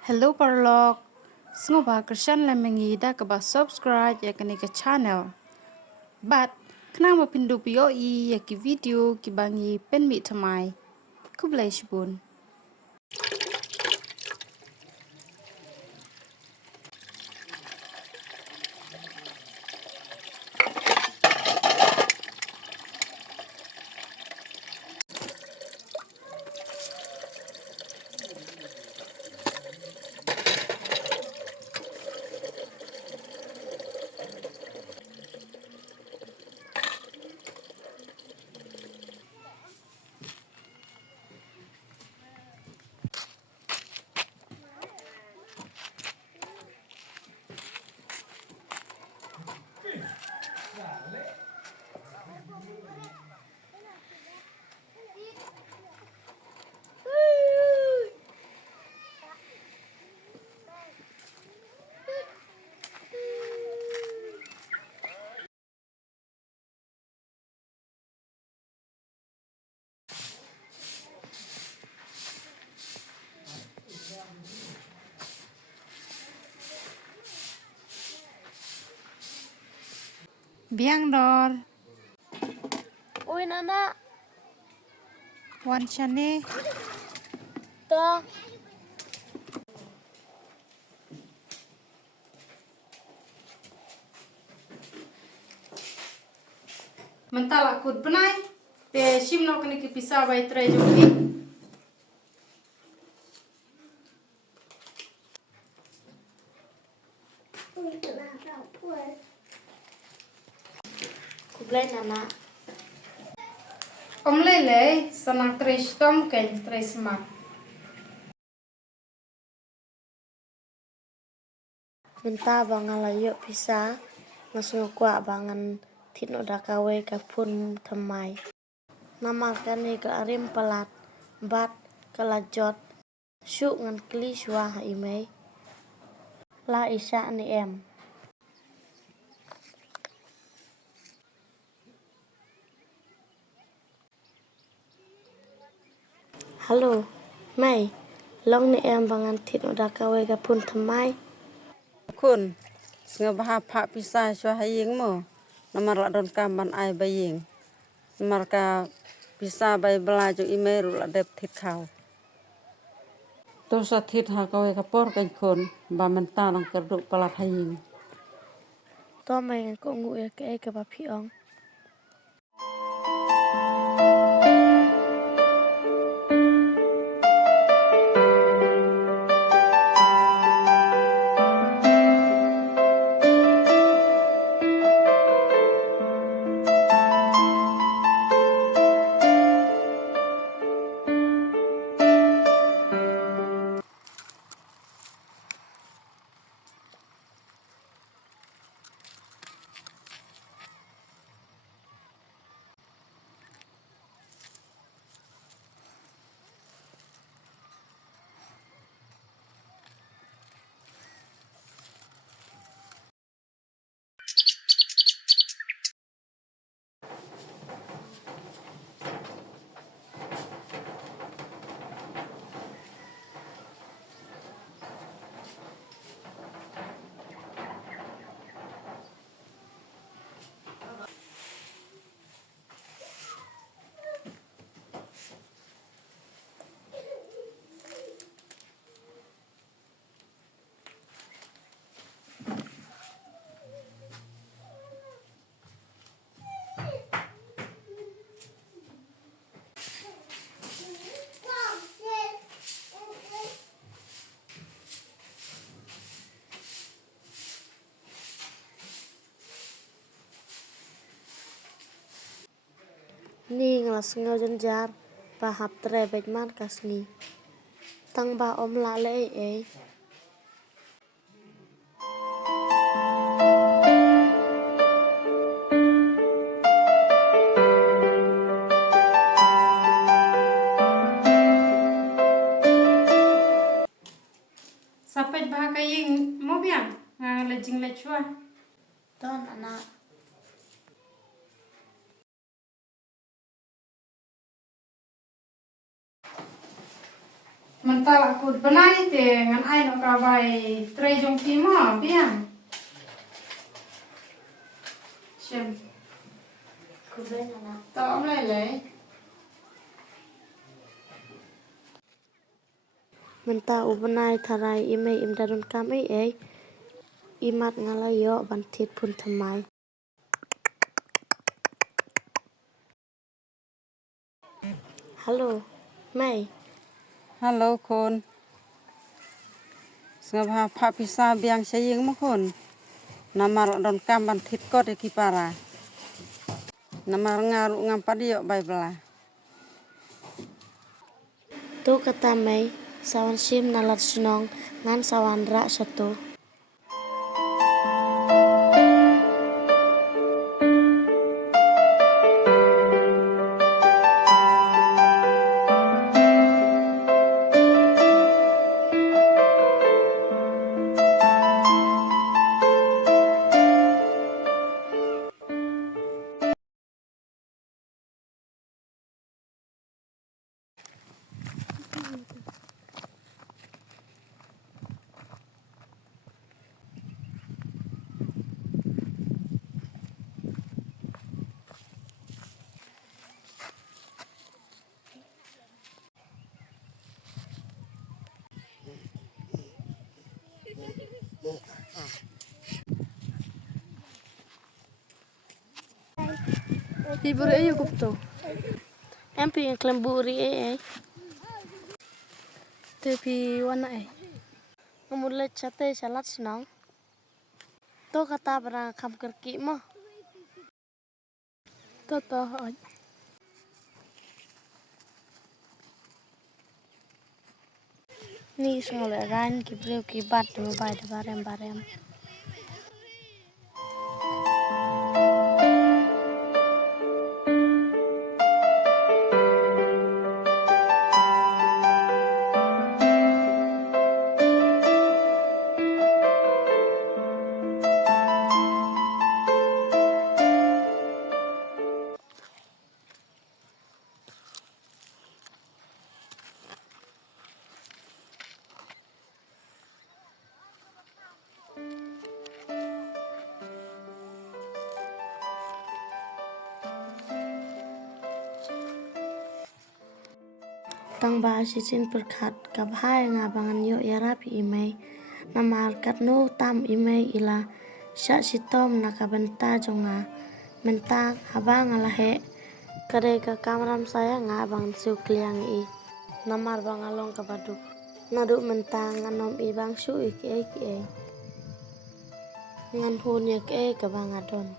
Hello Parlok. Sngoba Krishan lemengi da kaba subscribe ya kani ke channel. But kenang ma pindu piyo ya ki video ki bangi pen mi tamai. Kublai shibun. Biang dor. Uy, Nana. Wan chane. To. Mentala kud benai. Te shimno kani ki pisa bai trai joki. Kublai Nana. Om lele sanang trai stom ken trai smart. Minta bangan layu bisa. Masuk kuat bangan tino dakawe kapun temai. Nama kani ke arim pelat. Bat kelajot. Syuk ngan kli syuah imei. La isya ni em. Halo. Mai. Long ni em bangan tino dakawe kapun temai. Kun singa baha pha pisa shwa haying mo namar la don kam ban ai baying namar ka pisa bay bla jo imeru la dep thit khaw to sa thit ha ka we ka por kan khon ba man ta nang ka du palat haying To mai ngan ko ngu e ke ba piong. Ni ngelas ngau jenjar. Bahap tre man kasni. Tang ba om la le e. Sapet baha kaying mo biang. Nga lejing lechua. Ton anak. Mentah aku benai te ngan ai no kabai trai jong ti mo biang. Xem Ku bên là tao lại lấy. Menta ubenai tharai ime im darun kam ai imat ngalayo ban thit phun thamai. Hello, May. Hello kon. Sengah pak pisah biang sayang mo kon. Namar don kam ban thit kot ki para. Namar ngaru ngam padio bai bla. Tu kata May, sawan sim nalat sunong ngan sawan rak satu. Hibur ayo kupto. Em pi klemburi ai. Tapi wana Ngemulet sate salat sunong. Tu kata barang kam kerki mo. Toto. Ni sungole ran ki breu ki bat tu bai de barem. Tang ba sisin perkat kap hai ngabangan yo yarapi imei namar kat no tam imei ila syak sitom nakabenta jonga mentak habang alahe kare ka kamram saya ngabang su kliang i namar bang along kabaduk naduk mentang anom i bang su i ki ngan hun ya ke kabang adon